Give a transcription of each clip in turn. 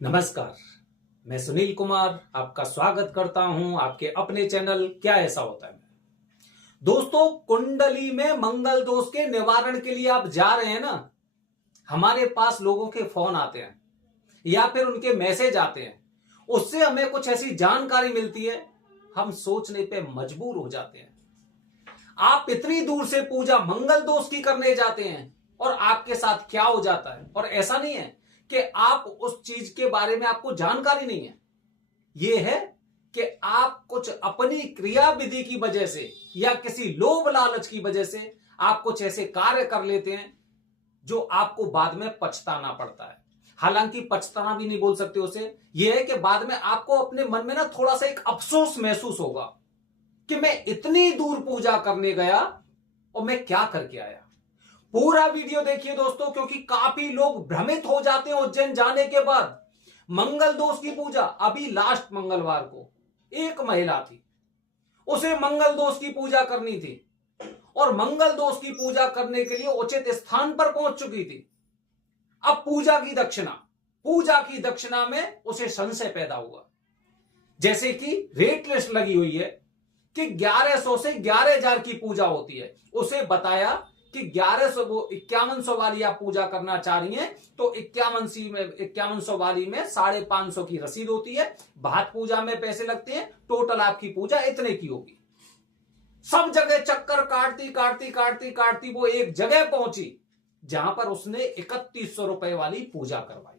नमस्कार। मैं सुनील कुमार आपका स्वागत करता हूं आपके अपने चैनल क्या ऐसा होता है। दोस्तों, कुंडली में मंगल दोष के निवारण के लिए आप जा रहे हैं ना। हमारे पास लोगों के फोन आते हैं या फिर उनके मैसेज आते हैं, उससे हमें कुछ ऐसी जानकारी मिलती है, हम सोचने पे मजबूर हो जाते हैं। आप इतनी दूर से पूजा मंगल दोष की करने जाते हैं और आपके साथ क्या हो जाता है। और ऐसा नहीं है कि आप उस चीज के बारे में आपको जानकारी नहीं है, यह है कि आप कुछ अपनी क्रिया विधि की वजह से या किसी लोभ लालच की वजह से आप कुछ ऐसे कार्य कर लेते हैं जो आपको बाद में पछताना पड़ता है। हालांकि पछताना भी नहीं बोल सकते उसे, यह है कि बाद में आपको अपने मन में ना थोड़ा सा एक अफसोस महसूस होगा कि मैं इतनी दूर पूजा करने गया और मैं क्या करके आया। पूरा वीडियो देखिए दोस्तों, क्योंकि काफी लोग भ्रमित हो जाते हैं उज्जैन जाने के बाद। मंगल दोष की पूजा अभी लास्ट मंगलवार को एक महिला थी, उसे मंगल दोष की पूजा करनी थी और मंगल दोष की पूजा करने के लिए उचित स्थान पर पहुंच चुकी थी। अब पूजा की दक्षिणा में उसे संशय पैदा हुआ, जैसे कि रेट लिस्ट लगी हुई है कि 1100 से 11,000 की पूजा होती है। उसे बताया कि 5100 वाली आप पूजा करना चाह रही हैं तो 5100 वाली में 550 की रसीद होती है, भात पूजा में पैसे लगते हैं, टोटल आपकी पूजा इतने की होगी। सब जगह चक्कर काटती वो एक जगह पहुंची जहां पर उसने 3100 रुपए वाली पूजा करवाई।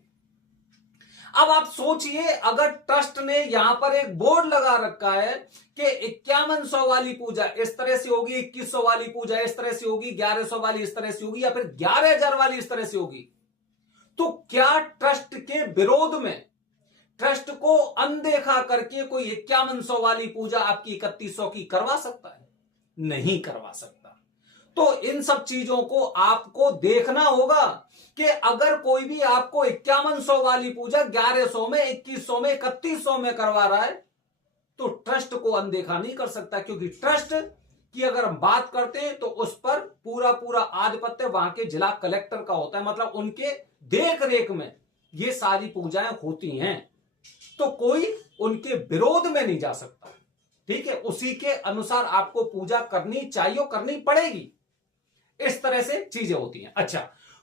अब आप सोचिए, अगर ट्रस्ट ने यहां पर एक बोर्ड लगा रखा है कि 5100 वाली पूजा इस तरह से होगी, 2100 वाली पूजा इस तरह से होगी, 1100 वाली इस तरह से होगी या फिर 11,000 वाली इस तरह से होगी, तो क्या ट्रस्ट के विरोध में, ट्रस्ट को अनदेखा करके कोई 5100 वाली पूजा आपकी 3100 की करवा सकता है? नहीं करवा सकता। तो इन सब चीजों को आपको देखना होगा कि अगर कोई भी आपको 5100 वाली पूजा 1100 में, 2100 में, 3100 में करवा रहा है तो ट्रस्ट को अनदेखा नहीं कर सकता, क्योंकि ट्रस्ट की अगर हम बात करते हैं तो उस पर पूरा आधिपत्य वहां के जिला कलेक्टर का होता है। मतलब उनके देख रेख में ये सारी पूजाएं होती हैं, तो कोई उनके विरोध में नहीं जा सकता। ठीक है, उसी के अनुसार आपको पूजा करनी चाहिए और करनी पड़ेगी। इस तरह से चीजें होती हैं। अच्छा,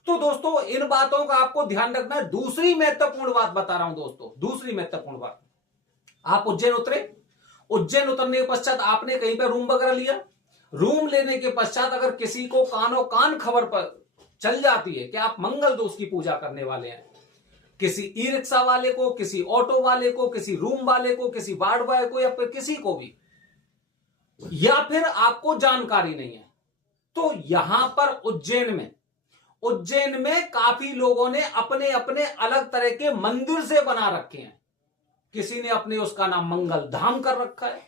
तो दोस्तों इन बातों का आपको ध्यान रखना है। दूसरी महत्वपूर्ण बात बता रहा हूं दोस्तों, दूसरी महत्वपूर्ण बात, आप उज्जैन उतरे, उज्जैन उतरने के पश्चात आपने कहीं पर रूम वगैरह लिया। रूम लेने के पश्चात अगर किसी को कानों कान खबर पर चल जाती है कि आप मंगल दोष की पूजा करने वाले हैं, किसी ई रिक्शा वाले को, किसी ऑटो वाले को, किसी रूम वाले को, किसी वार्ड बॉय को या फिर किसी को भी, या फिर आपको जानकारी नहीं है, तो यहां पर उज्जैन में काफी लोगों ने अपने अपने अलग तरह के मंदिर से बना रखे हैं। किसी ने अपने उसका नाम मंगल धाम कर रखा है,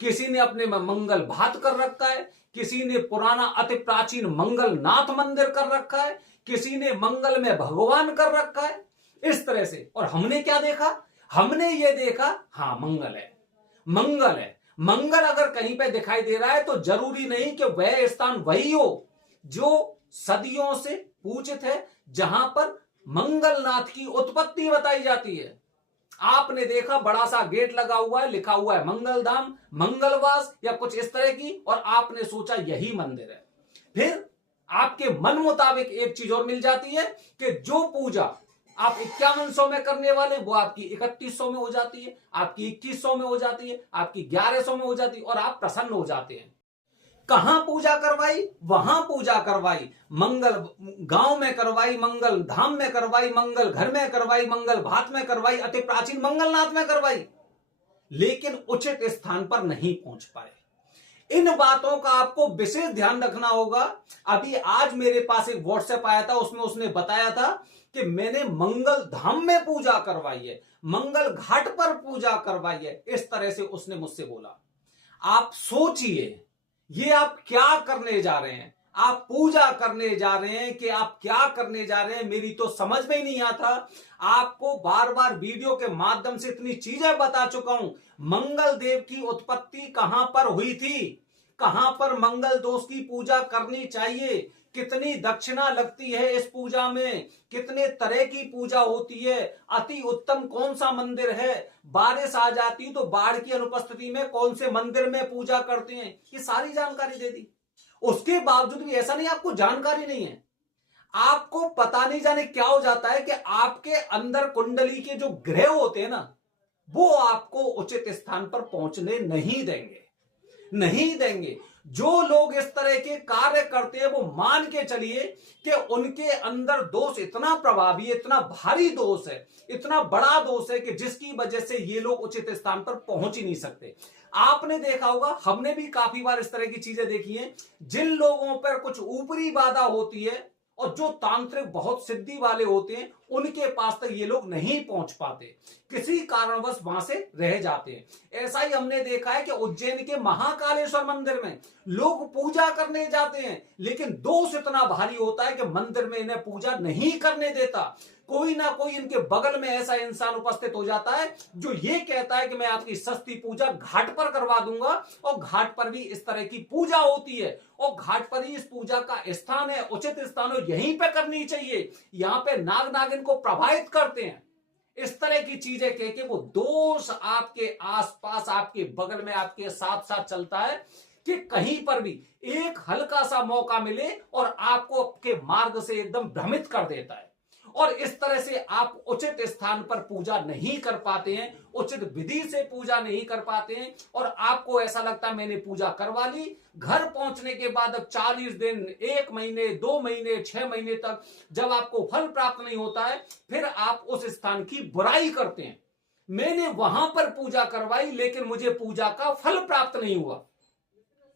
किसी ने अपने में मंगल भात कर रखा है, किसी ने पुराना अति प्राचीन मंगल नाथ मंदिर कर रखा है, किसी ने मंगल में भगवान कर रखा है, इस तरह से। और हमने क्या देखा? हमने ये देखा, हां मंगल है। मंगल अगर कहीं पे दिखाई दे रहा है तो जरूरी नहीं कि वह स्थान वही हो जो सदियों से पूजित है, जहां पर मंगलनाथ की उत्पत्ति बताई जाती है। आपने देखा बड़ा सा गेट लगा हुआ है, लिखा हुआ है मंगलधाम, मंगलवास या कुछ इस तरह की, और आपने सोचा यही मंदिर है। फिर आपके मन मुताबिक एक चीज और मिल जाती है कि जो पूजा आप 5100 में करने वाले वो आपकी 3100 में हो जाती है, आपकी 2100 में हो जाती है, आपकी 1100 में हो जाती है और आप प्रसन्न हो जाते हैं। कहां पूजा करवाई? वहां पूजा करवाई, मंगल गांव में करवाई, मंगल धाम में करवाई, मंगल घर में करवाई, मंगल भात में करवाई, अति प्राचीन मंगलनाथ में करवाई, लेकिन उचित स्थान पर नहीं पहुंच पाए। इन बातों का आपको विशेष ध्यान रखना होगा। अभी आज मेरे पास एक व्हाट्सएप आया था, उसमें उसने बताया था कि मैंने मंगल धाम में पूजा करवाई है, मंगल घाट पर पूजा करवाई है, इस तरह से उसने मुझसे बोला। आप सोचिए, ये आप क्या करने जा रहे हैं? आप पूजा करने जा रहे हैं कि आप क्या करने जा रहे हैं? मेरी तो समझ में ही नहीं आता। आपको बार बार वीडियो के माध्यम से इतनी चीजें बता चुका हूं। मंगल देव की उत्पत्ति कहां पर हुई थी, कहां पर मंगल दोष की पूजा करनी चाहिए, कितनी दक्षिणा लगती है इस पूजा में, कितने तरह की पूजा होती है, अति उत्तम कौन सा मंदिर है, बारिश आ जाती तो बाढ़ की अनुपस्थिति में कौन से मंदिर में पूजा करते हैं, ये सारी जानकारी दे दी। उसके बावजूद भी ऐसा नहीं आपको जानकारी नहीं है, आपको पता नहीं जाने क्या हो जाता है कि आपके अंदर कुंडली के जो ग्रह होते हैं ना, वो आपको उचित स्थान पर पहुंचने नहीं देंगे, नहीं देंगे। जो लोग इस तरह के कार्य करते हैं वो मान के चलिए कि उनके अंदर दोष इतना प्रभावी है, इतना भारी दोष है, इतना बड़ा दोष है कि जिसकी वजह से ये लोग उचित स्थान पर पहुंच ही नहीं सकते। आपने देखा होगा, हमने भी काफी बार इस तरह की चीजें देखी हैं, जिन लोगों पर कुछ ऊपरी बाधा होती है और जो तांत्रिक बहुत सिद्धि वाले होते हैं, उनके पास तक ये लोग नहीं पहुंच पाते, किसी कारणवश वहां से रह जाते हैं। ऐसा ही हमने देखा है कि उज्जैन के महाकालेश्वर मंदिर में लोग पूजा करने जाते हैं, लेकिन दोष इतना भारी होता है कि मंदिर में इन्हें पूजा नहीं करने देता। कोई ना कोई इनके बगल में ऐसा इंसान उपस्थित हो जाता है जो ये कहता है कि मैं आपकी सस्ती पूजा घाट पर करवा दूंगा, और घाट पर भी इस तरह की पूजा होती है, और घाट पर ही इस पूजा का स्थान है, उचित स्थान है, यहीं पे करनी चाहिए, यहां पे नाग नागिन को प्रभावित करते हैं। इस तरह की चीजें कह के वो दोष आपके आसपास, आपके बगल में, आपके साथ साथ चलता है कि कहीं पर भी एक हल्का सा मौका मिले और आपको आपके मार्ग से एकदम भ्रमित कर देता है, और इस तरह से आप उचित स्थान पर पूजा नहीं कर पाते हैं, उचित विधि से पूजा नहीं कर पाते हैं, और आपको ऐसा लगता है मैंने पूजा करवा ली, घर पहुंचने के बाद अब 40 दिन, 1 महीने, 2 महीने, 6 महीने तक जब आपको फल प्राप्त नहीं होता है, फिर आप उस स्थान की बुराई करते हैं, मैंने वहां पर पूजा करवाई लेकिन मुझे पूजा का फल प्राप्त नहीं हुआ।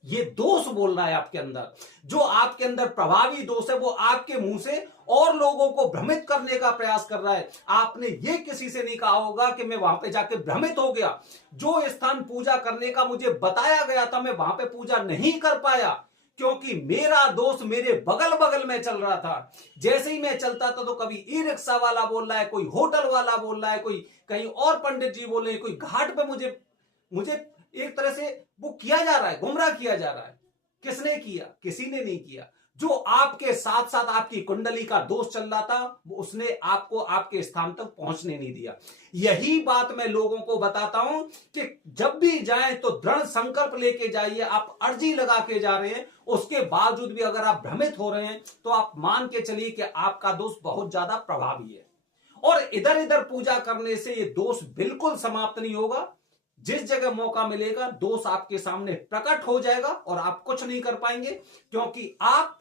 ये दोष बोल रहा है आपके अंदर, जो आपके अंदर प्रभावी दोष है, वो आपके मुंह से और लोगों को भ्रमित करने का प्रयास कर रहा है। आपने ये किसी से नहीं कहा होगा कि मैं वहां पे जाके भ्रमित हो गया, जो स्थान पूजा करने का मुझे बताया गया था मैं वहां पे पूजा नहीं कर पाया, क्योंकि मेरा दोस्त मेरे बगल बगल में चल रहा था। जैसे ही मैं चलता था तो कभी ई रिक्शा वाला बोल रहा है, कोई होटल वाला बोल रहा है, कोई कहीं और पंडित जी बोल रहे हैं, कोई घाट पे मुझे एक तरह से वो किया जा रहा है, गुमराह किया जा रहा है। किसने किया? किसी ने नहीं किया। जो आपके साथ साथ आपकी कुंडली का दोष चल रहा था, वो उसने आपको आपके स्थान तक पहुंचने नहीं दिया। यही बात मैं लोगों को बताता हूं कि जब भी जाएं तो दृढ़ संकल्प लेके जाइए। आप अर्जी लगा के जा रहे हैं, उसके बावजूद भी अगर आप भ्रमित हो रहे हैं तो आप मान के चलिए कि आपका दोष बहुत ज्यादा प्रभावी है, और इधर इधर पूजा करने से ये दोष बिल्कुल समाप्त नहीं होगा। जिस जगह मौका मिलेगा दोष आपके सामने प्रकट हो जाएगा और आप कुछ नहीं कर पाएंगे, क्योंकि आप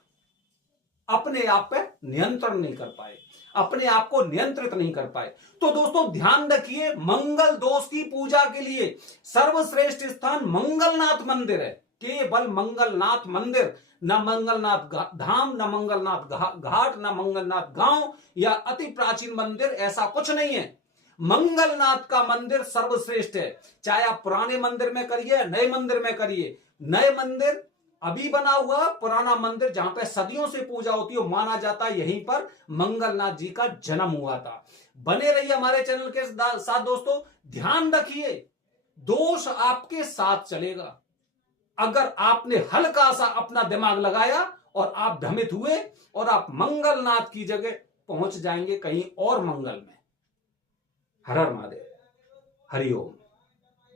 अपने आप पे नियंत्रण नहीं कर पाए, अपने आप को नियंत्रित नहीं कर पाए। तो दोस्तों ध्यान रखिए, मंगल दोष की पूजा के लिए सर्वश्रेष्ठ स्थान मंगलनाथ मंदिर है, केवल मंगलनाथ मंदिर, न मंगलनाथ धाम, न मंगलनाथ घाट, न मंगलनाथ गांव या अति प्राचीन मंदिर, ऐसा कुछ नहीं है। मंगलनाथ का मंदिर सर्वश्रेष्ठ है, चाहे आप पुराने मंदिर में करिए, नए मंदिर में करिए। नए मंदिर अभी बना हुआ, पुराना मंदिर जहां पे सदियों से पूजा होती है, माना जाता है यहीं पर मंगलनाथ जी का जन्म हुआ था। बने रहिए हमारे चैनल के साथ दोस्तों। ध्यान रखिए, दोष आपके साथ चलेगा। अगर आपने हल्का सा अपना दिमाग लगाया और आप भ्रमित हुए, और आप मंगलनाथ की जगह पहुंच जाएंगे कहीं और मंगल में। हर हर महादेव, हरि ओम।